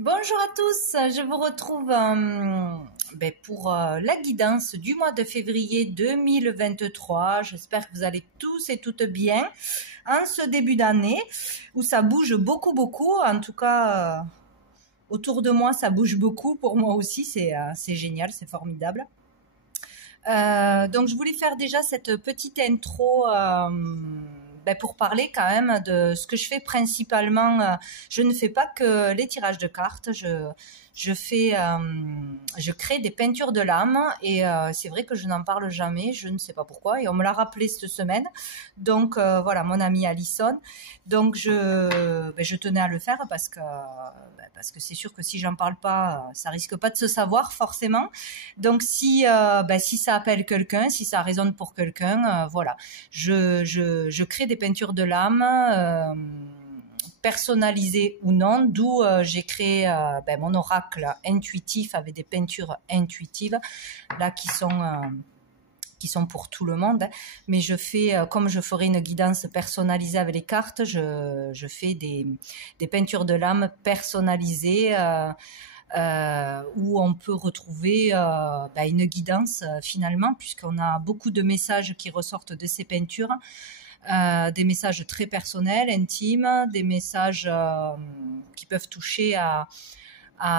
Bonjour à tous, je vous retrouve pour la guidance du mois de février 2023. J'espère que vous allez tous et toutes bien en ce début d'année où ça bouge beaucoup. En tout cas, autour de moi, ça bouge beaucoup. Pour moi aussi, c'est génial, c'est formidable. Donc, je voulais faire déjà cette petite intro pour parler quand même de ce que je fais principalement. Je ne fais pas que les tirages de cartes. Je crée des peintures de l'âme et c'est vrai que je n'en parle jamais. Je ne sais pas pourquoi et on me l'a rappelé cette semaine. Donc voilà, mon amie Alison. Donc je tenais à le faire parce que c'est sûr que si j'en parle pas, ça risque pas de se savoir forcément. Donc si ça appelle quelqu'un, si ça résonne pour quelqu'un, voilà, je crée des peintures de l'âme. Personnalisées ou non, d'où j'ai créé mon oracle intuitif avec des peintures intuitives là qui sont pour tout le monde, mais je fais comme je ferais une guidance personnalisée avec les cartes, je fais des peintures de l'âme personnalisées où on peut retrouver une guidance finalement, puisqu'on a beaucoup de messages qui ressortent de ces peintures. Des messages très personnels, intimes, des messages qui peuvent toucher à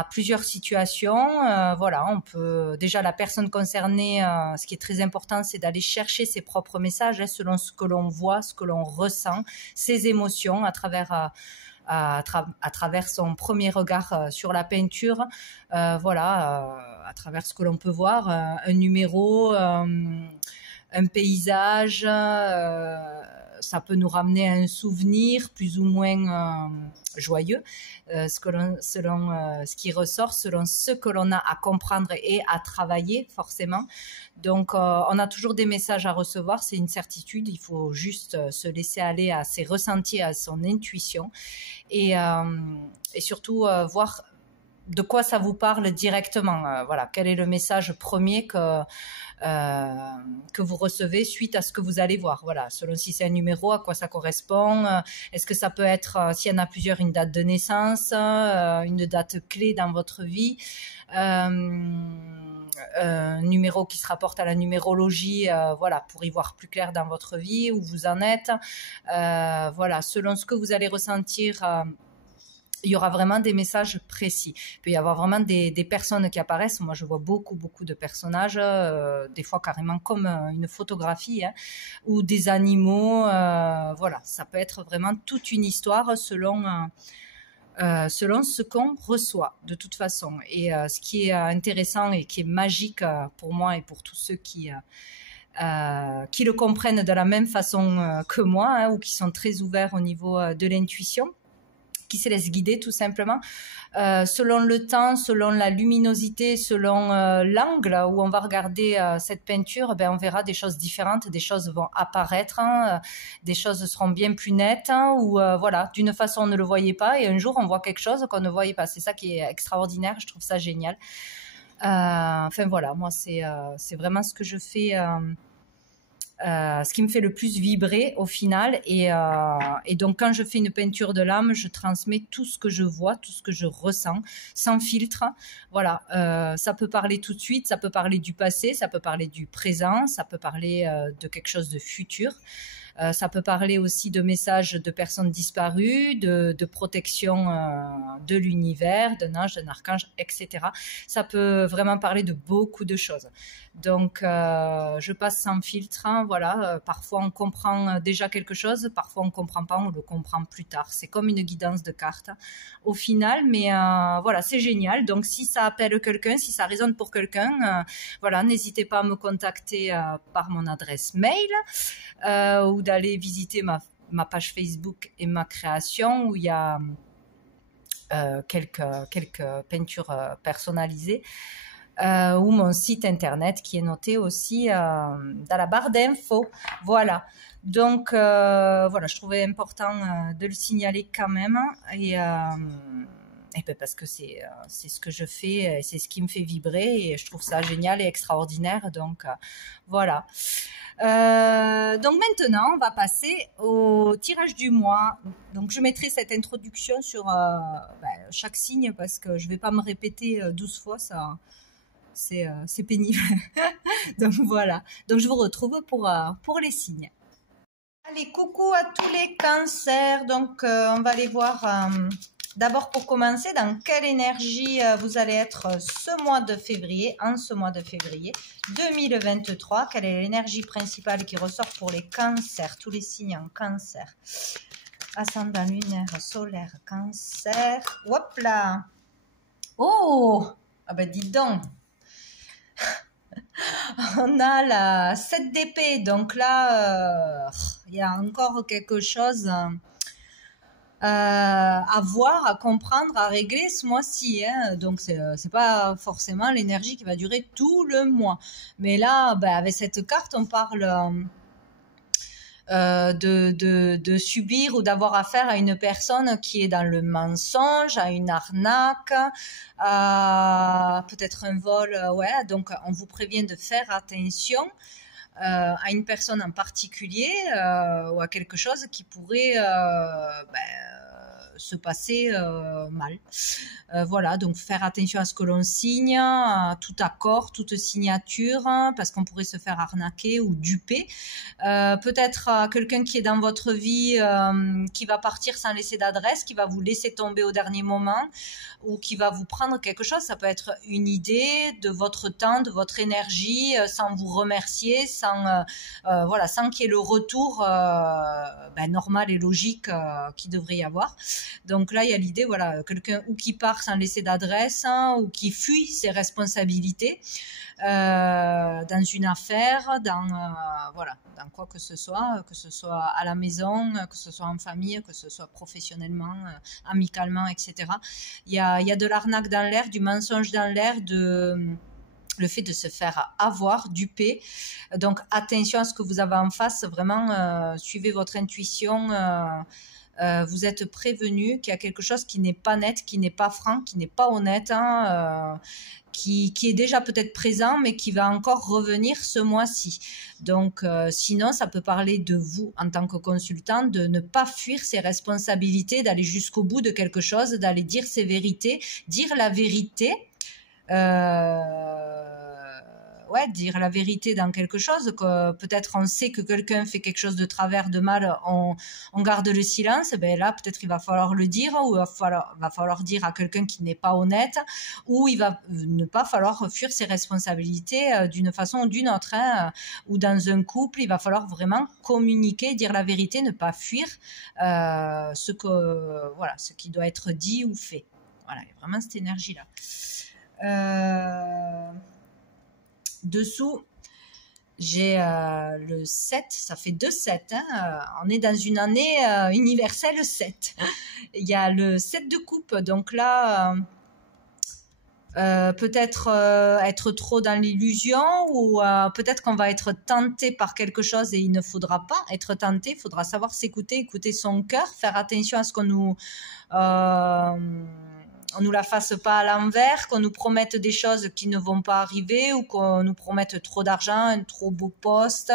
plusieurs situations. Voilà, on peut déjà la personne concernée, ce qui est très important, c'est d'aller chercher ses propres messages selon ce que l'on voit, ce que l'on ressent, ses émotions à travers son premier regard sur la peinture, à travers ce que l'on peut voir, un numéro, un paysage, ça peut nous ramener à un souvenir plus ou moins joyeux, selon ce qui ressort, selon ce que l'on a à comprendre et à travailler forcément. Donc on a toujours des messages à recevoir, c'est une certitude, il faut juste se laisser aller à ses ressentis, à son intuition et surtout voir de quoi ça vous parle directement. Voilà, quel est le message premier que vous recevez suite à ce que vous allez voir. Voilà, selon si c'est un numéro, à quoi ça correspond. Est-ce que ça peut être, s'il y en a plusieurs, une date de naissance, une date clé dans votre vie, un numéro qui se rapporte à la numérologie, pour y voir plus clair dans votre vie, où vous en êtes. Selon ce que vous allez ressentir, il y aura vraiment des messages précis. Il peut y avoir vraiment des personnes qui apparaissent. Moi, je vois beaucoup de personnages, des fois carrément comme une photographie, ou des animaux. Ça peut être vraiment toute une histoire selon ce qu'on reçoit de toute façon. Et ce qui est intéressant et qui est magique pour moi et pour tous ceux qui le comprennent de la même façon que moi, ou qui sont très ouverts au niveau de l'intuition, qui se laisse guider tout simplement, selon le temps, selon la luminosité, selon l'angle où on va regarder cette peinture, on verra des choses différentes, des choses vont apparaître, des choses seront bien plus nettes, ou d'une façon on ne le voyait pas et un jour on voit quelque chose qu'on ne voyait pas. C'est ça qui est extraordinaire, je trouve ça génial. Moi c'est vraiment ce que je fais, ce qui me fait le plus vibrer au final, et donc quand je fais une peinture de l'âme, je transmets tout ce que je vois, tout ce que je ressens, sans filtre. Voilà, ça peut parler tout de suite, ça peut parler du passé, ça peut parler du présent, ça peut parler de quelque chose de futur. Ça peut parler aussi de messages de personnes disparues, de protection de l'univers, d'un ange, d'un archange, etc. Ça peut vraiment parler de beaucoup de choses. Donc, je passe sans filtre. Parfois, on comprend déjà quelque chose, parfois, on ne comprend pas, on le comprend plus tard. C'est comme une guidance de cartes au final, mais c'est génial. Donc, si ça appelle quelqu'un, si ça résonne pour quelqu'un, n'hésitez pas à me contacter par mon adresse mail ou d'aller visiter ma page Facebook et ma création, où il y a quelques peintures personnalisées, ou mon site internet qui est noté aussi dans la barre d'infos. Voilà. Donc je trouvais important de le signaler quand même, Et ben parce que c'est ce que je fais, c'est ce qui me fait vibrer et je trouve ça génial et extraordinaire. Donc voilà. Donc maintenant, on va passer au tirage du mois. Donc je mettrai cette introduction sur chaque signe parce que je vais pas me répéter 12 fois, ça c'est pénible. Donc voilà. Donc je vous retrouve pour les signes. Allez, coucou à tous les cancers. Donc on va aller voir d'abord pour commencer dans quelle énergie vous allez être ce mois de février, en ce mois de février 2023. Quelle est l'énergie principale qui ressort pour les cancers, tous les signes en cancer. Ascendant lunaire, solaire, cancer. Hop là. Oh, ah ben dites donc. On a la 7 d'épée, donc là, il y a encore quelque chose à voir, à comprendre, à régler ce mois-ci. Hein. Donc, c'est pas forcément l'énergie qui va durer tout le mois. Mais là, avec cette carte, on parle de subir ou d'avoir affaire à une personne qui est dans le mensonge, à une arnaque, à peut-être un vol. Ouais, donc on vous prévient de faire attention à une personne en particulier ou à quelque chose qui pourrait se passer mal. Voilà, donc faire attention à ce que l'on signe, à tout accord, toute signature, parce qu'on pourrait se faire arnaquer ou duper. Peut-être quelqu'un qui est dans votre vie, qui va partir sans laisser d'adresse, qui va vous laisser tomber au dernier moment, ou qui va vous prendre quelque chose. Ça peut être une idée de votre temps, de votre énergie, sans vous remercier, sans qu'il y ait le retour normal et logique qu'il devrait y avoir. Donc là, il y a l'idée, voilà, quelqu'un ou qui part sans laisser d'adresse, ou qui fuit ses responsabilités dans une affaire, dans quoi que ce soit à la maison, que ce soit en famille, que ce soit professionnellement, amicalement, etc. Il y a de l'arnaque dans l'air, du mensonge dans l'air, le fait de se faire avoir, duper. Donc attention à ce que vous avez en face, vraiment suivez votre intuition. Vous êtes prévenu qu'il y a quelque chose qui n'est pas net, qui n'est pas franc, qui n'est pas honnête, qui est déjà peut-être présent, mais qui va encore revenir ce mois-ci. Donc, sinon, ça peut parler de vous en tant que consultant, de ne pas fuir ses responsabilités, d'aller jusqu'au bout de quelque chose, d'aller dire ses vérités, dire la vérité. Dire la vérité dans quelque chose, que peut-être on sait que quelqu'un fait quelque chose de travers, de mal, on garde le silence, là peut-être il va falloir le dire, ou va falloir dire à quelqu'un qui n'est pas honnête, ou il va ne pas falloir fuir ses responsabilités d'une façon ou d'une autre, ou dans un couple, il va falloir vraiment communiquer, dire la vérité, ne pas fuir ce qui doit être dit ou fait. Voilà, il y a vraiment cette énergie-là. Dessous, j'ai le 7, ça fait 2 7. On est dans une année universelle 7. Il y a le 7 de coupe, donc là, peut-être être trop dans l'illusion, ou peut-être qu'on va être tenté par quelque chose et il ne faudra pas être tenté, il faudra savoir s'écouter, écouter son cœur, faire attention à ce qu'on nous la fasse pas à l'envers, qu'on nous promette des choses qui ne vont pas arriver, ou qu'on nous promette trop d'argent, un trop beau poste,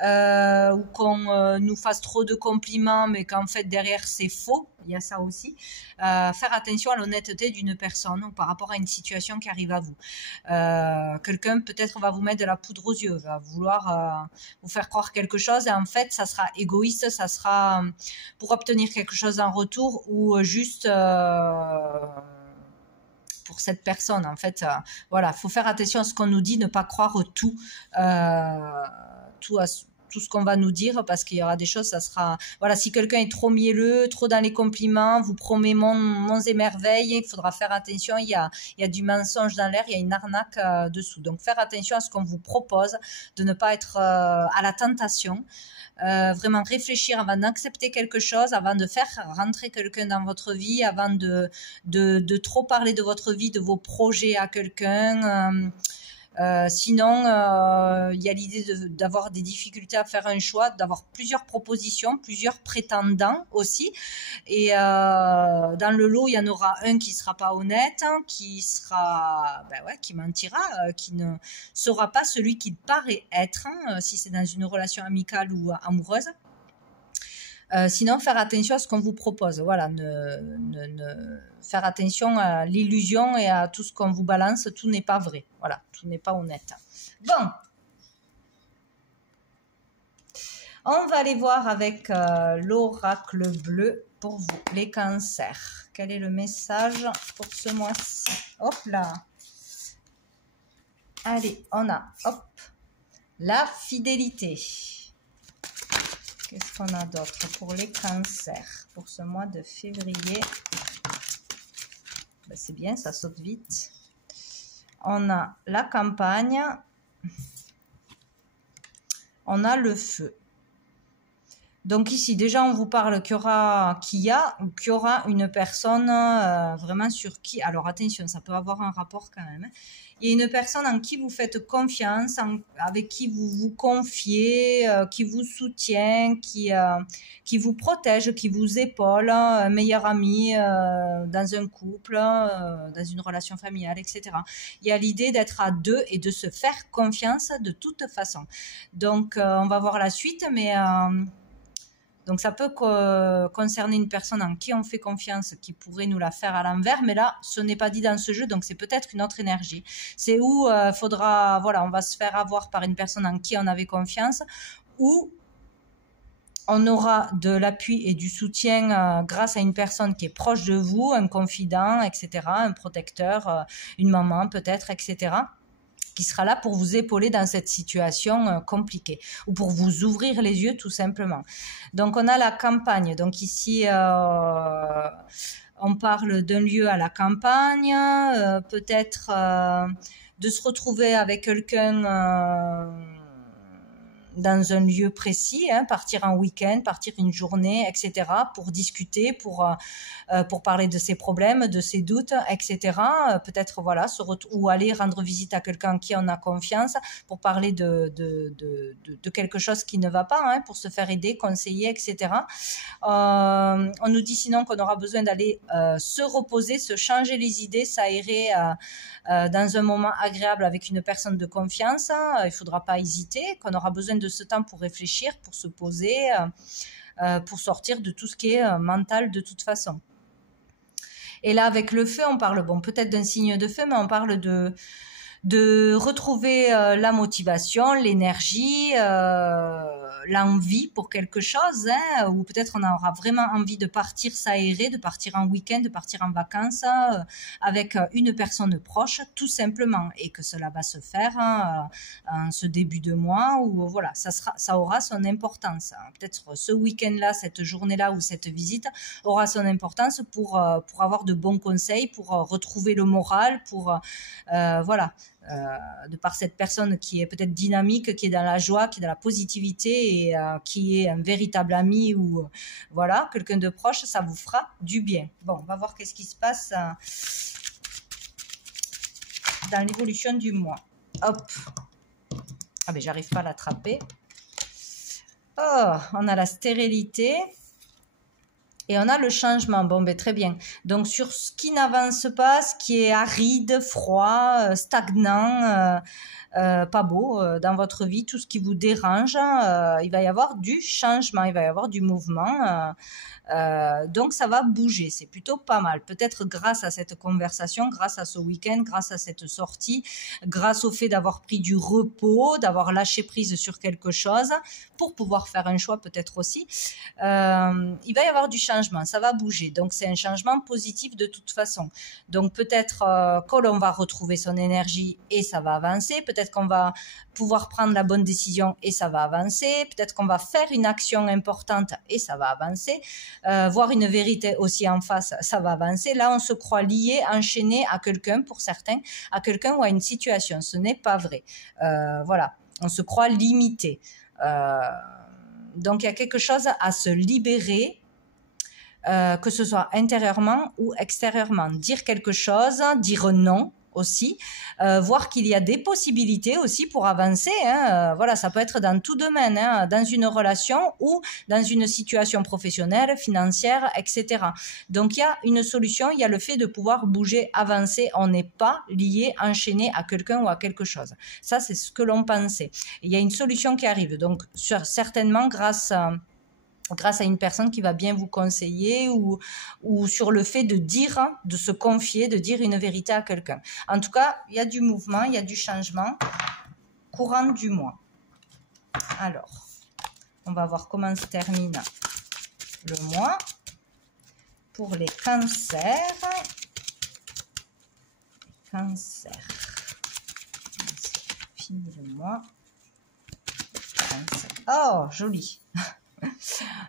ou qu'on nous fasse trop de compliments, mais qu'en fait derrière c'est faux. Il y a ça aussi. Faire attention à l'honnêteté d'une personne ou par rapport à une situation qui arrive à vous. Quelqu'un peut-être va vous mettre de la poudre aux yeux, va vouloir vous faire croire quelque chose, et en fait ça sera égoïste, ça sera pour obtenir quelque chose en retour, ou juste pour cette personne. En fait, faut faire attention à ce qu'on nous dit, ne pas croire tout ce qu'on va nous dire, parce qu'il y aura des choses, ça sera... Voilà, si quelqu'un est trop mielleux, trop dans les compliments, vous promet monts et merveilles, il faudra faire attention, il y a du mensonge dans l'air, il y a une arnaque dessous. Donc, faire attention à ce qu'on vous propose, de ne pas être à la tentation. Vraiment réfléchir avant d'accepter quelque chose, avant de faire rentrer quelqu'un dans votre vie, avant de trop parler de votre vie, de vos projets à quelqu'un. Sinon, il y a l'idée d'avoir des difficultés à faire un choix, d'avoir plusieurs propositions, plusieurs prétendants aussi. Et dans le lot, il y en aura un qui sera pas honnête, qui sera, ben ouais, qui mentira, qui ne sera pas celui qu'il paraît être, si c'est dans une relation amicale ou amoureuse. Sinon, faire attention à ce qu'on vous propose. Voilà, faire attention à l'illusion et à tout ce qu'on vous balance. Tout n'est pas vrai. Voilà, tout n'est pas honnête. Bon. On va aller voir avec l'oracle bleu pour vous, les cancers. Quel est le message pour ce mois-ci? Hop là. Allez, on a, hop, la fidélité. Qu'est-ce qu'on a d'autre pour les cancers pour ce mois de février? Ben, c'est bien, ça saute vite. On a la campagne. On a le feu. Donc ici, déjà, on vous parle qu'il y aura une personne vraiment sur qui... Alors attention, ça peut avoir un rapport quand même. Il y a une personne en qui vous faites confiance, avec qui vous vous confiez, qui vous soutient, qui vous protège, qui vous épaule, un meilleur ami dans un couple, dans une relation familiale, etc. Il y a l'idée d'être à deux et de se faire confiance de toute façon. Donc, on va voir la suite, mais... Donc, ça peut concerner une personne en qui on fait confiance, qui pourrait nous la faire à l'envers, mais là, ce n'est pas dit dans ce jeu, donc c'est peut-être une autre énergie. C'est où faudra, voilà, on va se faire avoir par une personne en qui on avait confiance, ou on aura de l'appui et du soutien grâce à une personne qui est proche de vous, un confident, etc., un protecteur, une maman peut-être, etc., qui sera là pour vous épauler dans cette situation compliquée ou pour vous ouvrir les yeux tout simplement. Donc on a la campagne, donc ici on parle d'un lieu à la campagne, peut-être de se retrouver avec quelqu'un dans un lieu précis, hein, partir un week-end, partir une journée, etc., pour discuter, pour parler de ses problèmes, de ses doutes, etc. Peut-être, voilà, ou aller rendre visite à quelqu'un en qui on a confiance pour parler de quelque chose qui ne va pas, hein, pour se faire aider, conseiller, etc. On nous dit sinon qu'on aura besoin d'aller se reposer, se changer les idées, s'aérer dans un moment agréable avec une personne de confiance. Il ne faudra pas hésiter, qu'on aura besoin de ce temps pour réfléchir, pour se poser, pour sortir de tout ce qui est mental de toute façon. Et là, avec le feu, on parle, bon, peut-être d'un signe de feu, mais on parle de retrouver la motivation, l'énergie, l'envie pour quelque chose, hein, ou peut-être on aura vraiment envie de partir s'aérer, de partir en week-end, de partir en vacances avec une personne proche, tout simplement, et que cela va se faire en ce début de mois, où voilà, ça aura son importance. Peut-être ce week-end-là, cette journée-là ou cette visite aura son importance pour avoir de bons conseils, pour retrouver le moral, pour voilà. De par cette personne qui est peut-être dynamique, qui est dans la joie, qui est dans la positivité et qui est un véritable ami ou voilà, quelqu'un de proche, ça vous fera du bien. Bon, on va voir qu'est-ce qui se passe dans l'évolution du mois. Hop. Ah ben j'arrive pas à l'attraper. Oh, on a la stérilité. Et on a le changement. Bon, ben très bien. Donc, sur ce qui n'avance pas, ce qui est aride, froid, stagnant, pas beau dans votre vie, tout ce qui vous dérange, il va y avoir du changement, il va y avoir du mouvement. Donc, ça va bouger. C'est plutôt pas mal. Peut-être grâce à cette conversation, grâce à ce week-end, grâce à cette sortie, grâce au fait d'avoir pris du repos, d'avoir lâché prise sur quelque chose pour pouvoir faire un choix peut-être aussi. Il va y avoir du changement. Ça va bouger. Donc, c'est un changement positif de toute façon. Donc, peut-être que l'on va retrouver son énergie et ça va avancer. Peut-être qu'on va pouvoir prendre la bonne décision et ça va avancer. Peut-être qu'on va faire une action importante et ça va avancer. Voir une vérité aussi en face, ça va avancer. Là, on se croit lié, enchaîné à quelqu'un, pour certains, à quelqu'un ou à une situation. Ce n'est pas vrai. Voilà, on se croit limité. Donc, il y a quelque chose à se libérer, que ce soit intérieurement ou extérieurement. Dire quelque chose, dire non, aussi, voir qu'il y a des possibilités aussi pour avancer, hein. Voilà, ça peut être dans tout domaine, hein, dans une relation ou dans une situation professionnelle, financière, etc. Donc il y a une solution, il y a le fait de pouvoir bouger, avancer, on n'est pas lié, enchaîné à quelqu'un ou à quelque chose. Ça, c'est ce que l'on pensait. Il y a une solution qui arrive, donc certainement grâce à une personne qui va bien vous conseiller ou sur le fait de dire, de se confier, de dire une vérité à quelqu'un. En tout cas, il y a du mouvement, il y a du changement courant du mois. Alors, on va voir comment se termine le mois pour les cancers. Cancer. Fini le mois. Cancer. Oh, joli.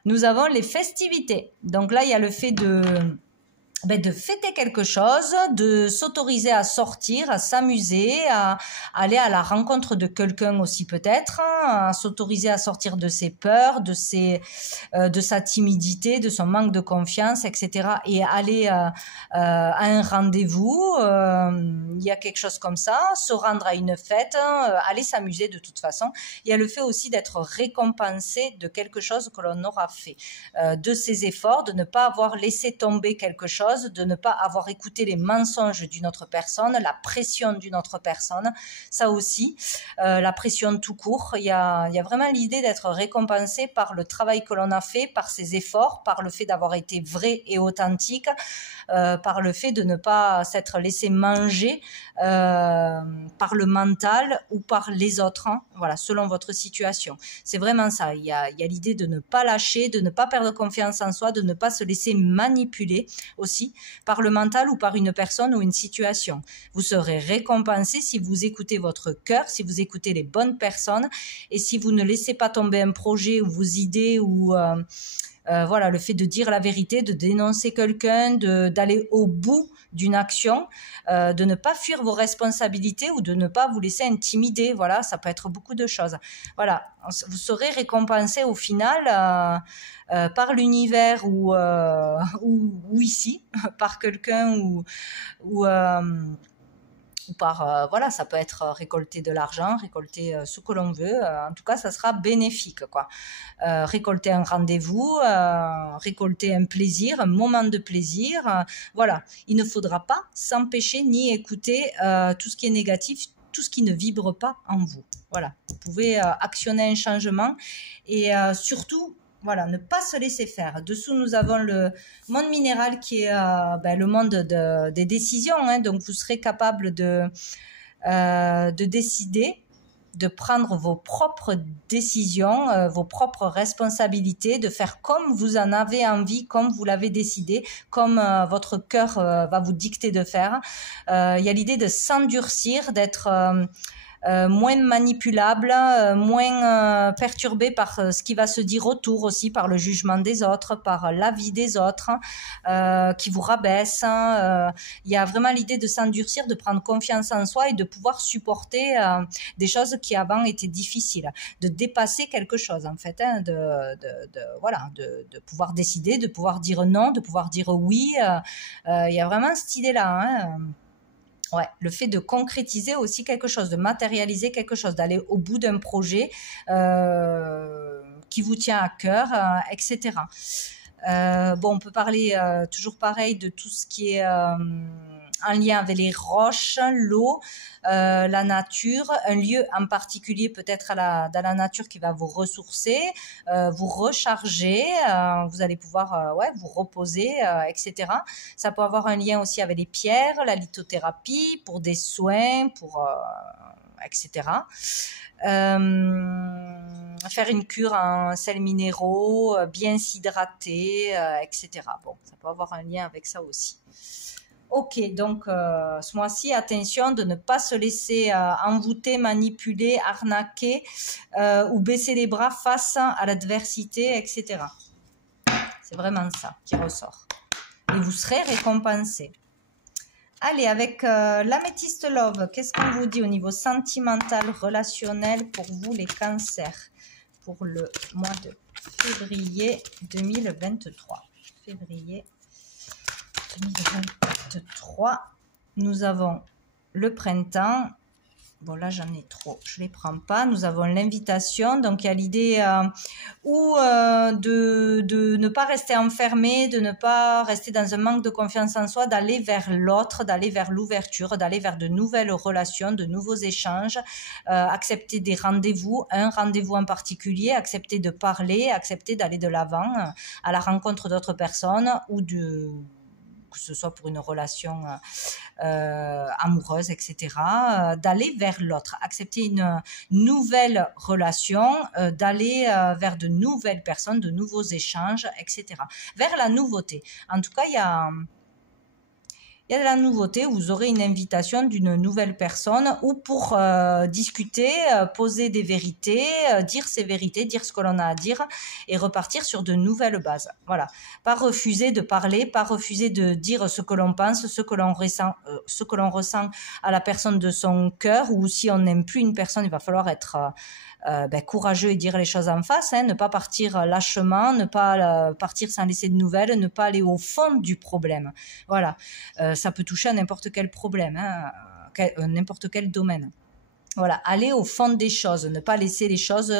Nous avons les festivités. Donc là, il y a le fait de fêter quelque chose, de s'autoriser à sortir, à s'amuser, à aller à la rencontre de quelqu'un aussi peut-être, hein, à s'autoriser à sortir de ses peurs, de sa timidité, de son manque de confiance, etc. Et aller à un rendez-vous, il y a quelque chose comme ça, se rendre à une fête, aller s'amuser de toute façon. Il y a le fait aussi d'être récompensé de quelque chose que l'on aura fait, de ses efforts, de ne pas avoir laissé tomber quelque chose, de ne pas avoir écouté les mensonges d'une autre personne, la pression d'une autre personne, ça aussi, la pression tout court. Il y a vraiment l'idée d'être récompensé par le travail que l'on a fait, par ses efforts, par le fait d'avoir été vrai et authentique, par le fait de ne pas s'être laissé manger par le mental ou par les autres, hein, voilà, selon votre situation. C'est vraiment ça, il y a l'idée de ne pas lâcher, de ne pas perdre confiance en soi, de ne pas se laisser manipuler aussi par le mental ou par une personne ou une situation. Vous serez récompensé si vous écoutez votre cœur, si vous écoutez les bonnes personnes et si vous ne laissez pas tomber un projet ou vos idées ou voilà, le fait de dire la vérité, de dénoncer quelqu'un, d'aller au bout d'une action, de ne pas fuir vos responsabilités ou de ne pas vous laisser intimider. Voilà, ça peut être beaucoup de choses. Voilà, vous serez récompensé au final par l'univers ou ici, par quelqu'un ou par, voilà, ça peut être récolter de l'argent, récolter ce que l'on veut. En tout cas, ça sera bénéfique, quoi. Récolter un rendez-vous, récolter un plaisir, un moment de plaisir. Voilà, il ne faudra pas s'empêcher ni écouter tout ce qui est négatif, tout ce qui ne vibre pas en vous. Voilà, vous pouvez actionner un changement et surtout, voilà, ne pas se laisser faire. Dessous, nous avons le monde minéral qui est le monde des décisions. Hein, donc, vous serez capable de décider, de prendre vos propres décisions, vos propres responsabilités, de faire comme vous en avez envie, comme vous l'avez décidé, comme votre cœur va vous dicter de faire. Il y a l'idée de s'endurcir, d'être moins manipulable, moins perturbé par ce qui va se dire autour aussi, par le jugement des autres, par l'avis des autres qui vous rabaisse. Il y a vraiment l'idée de s'endurcir, de prendre confiance en soi et de pouvoir supporter des choses qui avant étaient difficiles, de dépasser quelque chose en fait, hein, voilà, de pouvoir décider, de pouvoir dire non, de pouvoir dire oui. Il y a vraiment cette idée-là, hein. Ouais, le fait de concrétiser aussi quelque chose, de matérialiser quelque chose, d'aller au bout d'un projet qui vous tient à cœur, etc. Bon, on peut parler toujours pareil de tout ce qui est en lien avec les roches, l'eau, la nature, un lieu en particulier peut-être dans la nature qui va vous ressourcer, vous recharger, vous allez pouvoir vous reposer, etc. Ça peut avoir un lien aussi avec les pierres, la lithothérapie, pour des soins, pour etc. Faire une cure en sels minéraux, bien s'hydrater, etc. Bon, ça peut avoir un lien avec ça aussi. Ok, donc ce mois-ci, attention de ne pas se laisser envoûter, manipuler, arnaquer ou baisser les bras face à l'adversité, etc. C'est vraiment ça qui ressort. Et vous serez récompensé. Allez, avec l'améthyste love, qu'est-ce qu'on vous dit au niveau sentimental, relationnel pour vous les cancers pour le mois de février 2023. Février 2023, nous avons le printemps. Bon, là, j'en ai trop, je ne les prends pas. Nous avons l'invitation, donc il y a l'idée de ne pas rester enfermé, de ne pas rester dans un manque de confiance en soi, d'aller vers l'autre, d'aller vers l'ouverture, d'aller vers de nouvelles relations, de nouveaux échanges, accepter des rendez-vous, un rendez-vous en particulier, accepter de parler, accepter d'aller de l'avant à la rencontre d'autres personnes ou que ce soit pour une relation amoureuse, etc., d'aller vers l'autre, accepter une nouvelle relation, d'aller vers de nouvelles personnes, de nouveaux échanges, etc., vers la nouveauté. En tout cas, il y a de la nouveauté, vous aurez une invitation d'une nouvelle personne ou pour discuter, poser des vérités, dire ses vérités, dire ce que l'on a à dire et repartir sur de nouvelles bases. Voilà. Pas refuser de parler, pas refuser de dire ce que l'on pense, ce que l'on ressent à la personne de son cœur, ou si on n'aime plus une personne, il va falloir être courageux et dire les choses en face, ne pas partir lâchement, ne pas partir sans laisser de nouvelles, ne pas aller au fond du problème. Voilà, ça peut toucher à n'importe quel problème, n'importe quel domaine. Voilà, aller au fond des choses, ne pas laisser les choses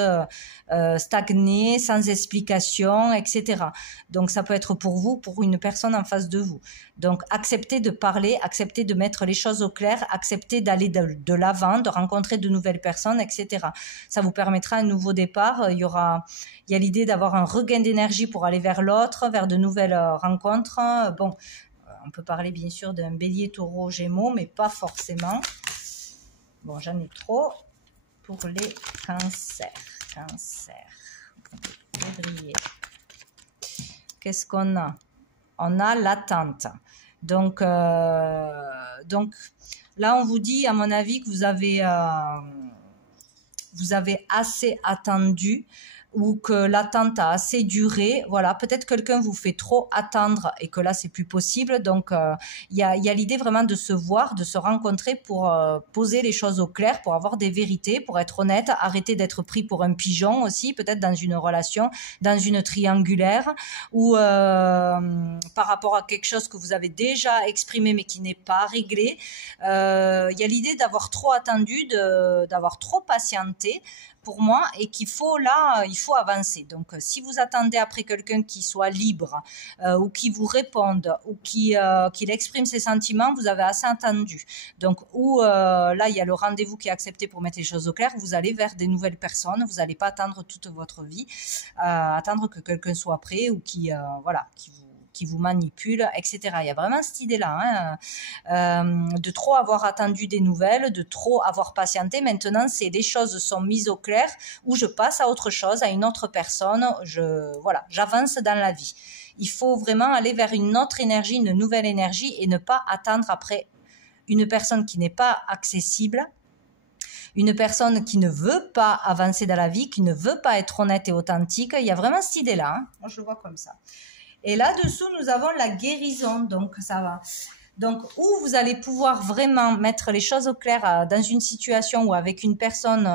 stagner, sans explication, etc. Donc, ça peut être pour vous, pour une personne en face de vous. Donc, acceptez de parler, acceptez de mettre les choses au clair, acceptez d'aller de l'avant, de rencontrer de nouvelles personnes, etc. Ça vous permettra un nouveau départ. Il y a l'idée d'avoir un regain d'énergie pour aller vers l'autre, vers de nouvelles rencontres. Bon, on peut parler bien sûr d'un bélier, taureau, gémeaux, mais pas forcément. Bon, j'en ai trop pour les cancers. Février. Qu'est-ce qu'on a? On a l'attente. Donc, là, on vous dit, à mon avis, que vous avez assez attendu, ou que l'attente a assez duré. Voilà, peut-être quelqu'un vous fait trop attendre et que là, c'est plus possible. Donc, il y a l'idée vraiment de se voir, de se rencontrer pour poser les choses au clair, pour avoir des vérités, pour être honnête, arrêter d'être pris pour un pigeon aussi, peut-être dans une relation, dans une triangulaire, ou par rapport à quelque chose que vous avez déjà exprimé mais qui n'est pas réglé. Il y a l'idée d'avoir trop attendu, d'avoir trop patienté, pour moi, et qu'il faut il faut avancer. Donc, si vous attendez après quelqu'un qui soit libre ou qui vous réponde ou qu'il exprime ses sentiments, vous avez assez attendu. Donc, là, il y a le rendez-vous qui est accepté pour mettre les choses au clair, vous allez vers des nouvelles personnes, vous n'allez pas attendre toute votre vie, attendre que quelqu'un soit prêt ou qui vous manipule, etc. Il y a vraiment cette idée-là, de trop avoir attendu des nouvelles, de trop avoir patienté. Maintenant, les choses sont mises au clair, où je passe à autre chose, à une autre personne. J'avance dans la vie. Il faut vraiment aller vers une autre énergie, une nouvelle énergie, et ne pas attendre après une personne qui n'est pas accessible, une personne qui ne veut pas avancer dans la vie, qui ne veut pas être honnête et authentique. Il y a vraiment cette idée-là. Moi, je le vois comme ça. Et là-dessous, nous avons la guérison, donc ça va. Donc, où vous allez pouvoir vraiment mettre les choses au clair dans une situation ou avec une personne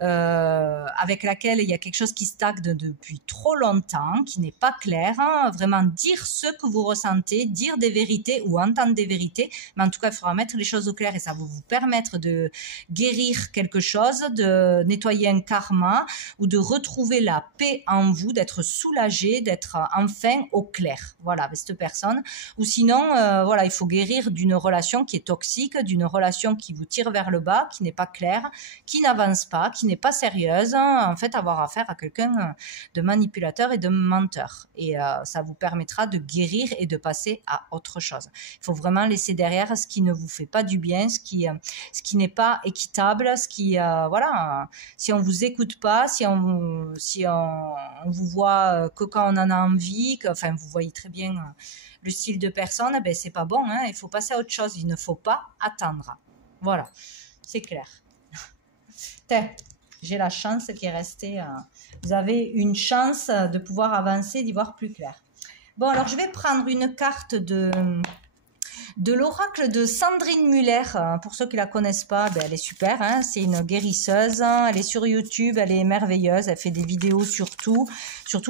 avec laquelle il y a quelque chose qui stagne depuis trop longtemps, qui n'est pas clair, vraiment dire ce que vous ressentez, dire des vérités ou entendre des vérités, mais en tout cas, il faudra mettre les choses au clair et ça va vous permettre de guérir quelque chose, de nettoyer un karma ou de retrouver la paix en vous, d'être soulagé, d'être enfin au clair, voilà, avec cette personne. Ou sinon, il faut guérir d'une relation qui est toxique, d'une relation qui vous tire vers le bas, qui n'est pas claire, qui n'avance pas, qui n'est pas sérieuse, en fait, avoir affaire à quelqu'un de manipulateur et de menteur. Et ça vous permettra de guérir et de passer à autre chose. Il faut vraiment laisser derrière ce qui ne vous fait pas du bien, ce qui n'est pas équitable, si on vous écoute pas, si on vous voit que quand on en a envie, vous voyez très bien le style de personne, c'est pas bon, il faut passer à autre chose, il ne faut pas attendre. Voilà, c'est clair. J'ai la chance qui est restée. Vous avez une chance de pouvoir avancer, d'y voir plus clair. Bon, alors je vais prendre une carte de l'oracle de Sandrine Muller. Pour ceux qui la connaissent pas, elle est super, c'est une guérisseuse, elle est sur YouTube, elle est merveilleuse, elle fait des vidéos sur tous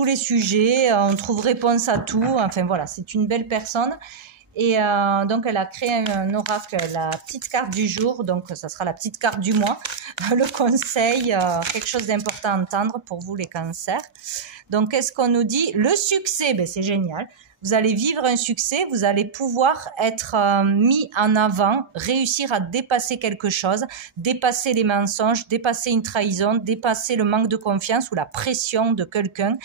les sujets, on trouve réponse à tout, enfin voilà, c'est une belle personne. Et donc, elle a créé un oracle, la petite carte du jour. Donc, ça sera la petite carte du mois. Le conseil, quelque chose d'important à entendre pour vous, les cancers. Donc, qu'est-ce qu'on nous dit? Le succès, ben, c'est génial. Vous allez vivre un succès, vous allez pouvoir être mis en avant, réussir à dépasser quelque chose, dépasser les mensonges, dépasser une trahison, dépasser le manque de confiance ou la pression de quelqu'un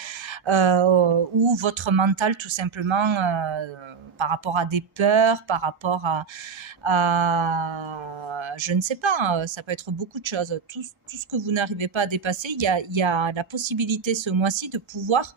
ou votre mental tout simplement par rapport à des peurs, par rapport à je ne sais pas, ça peut être beaucoup de choses. Tout ce que vous n'arrivez pas à dépasser, il y a la possibilité ce mois-ci de pouvoir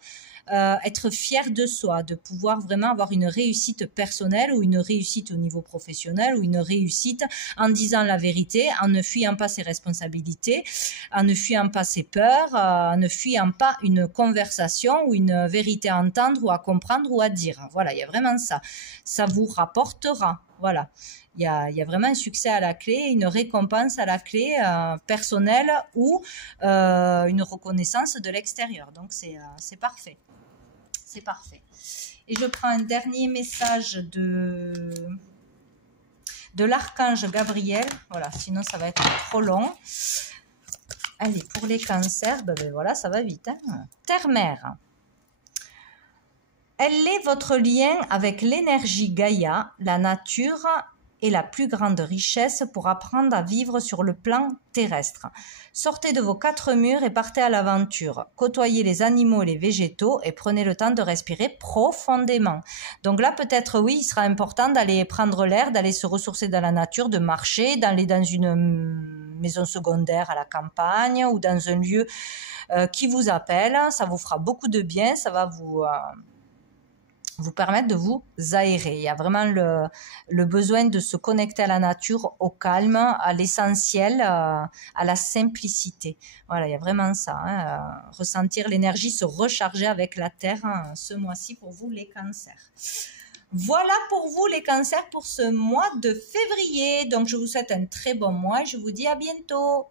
être fier de soi, de pouvoir vraiment avoir une réussite personnelle ou une réussite au niveau professionnel ou une réussite en disant la vérité, en ne fuyant pas ses responsabilités, en ne fuyant pas ses peurs, en ne fuyant pas une conversation ou une vérité à entendre ou à comprendre ou à dire. Voilà, il y a vraiment ça. Ça vous rapportera. Voilà. Il y a vraiment un succès à la clé, une récompense à la clé personnelle ou une reconnaissance de l'extérieur. Donc, c'est parfait. C'est parfait. Et je prends un dernier message de l'archange Gabriel. Voilà, sinon ça va être trop long. Allez, pour les cancers, ben voilà, ça va vite. Hein. Terre-mère. Elle est votre lien avec l'énergie Gaïa, la nature et la plus grande richesse pour apprendre à vivre sur le plan terrestre. Sortez de vos 4 murs et partez à l'aventure. Côtoyez les animaux et les végétaux et prenez le temps de respirer profondément. Donc là, peut-être, oui, il sera important d'aller prendre l'air, d'aller se ressourcer dans la nature, de marcher, d'aller dans une maison secondaire à la campagne ou dans un lieu qui vous appelle. Ça vous fera beaucoup de bien, ça va vous permettre de vous aérer. Il y a vraiment le besoin de se connecter à la nature, au calme, à l'essentiel, à la simplicité. Voilà, il y a vraiment ça. Hein, ressentir l'énergie, se recharger avec la terre ce mois-ci pour vous, les cancers. Voilà pour vous, les cancers, pour ce mois de février. Donc, je vous souhaite un très bon mois et je vous dis à bientôt.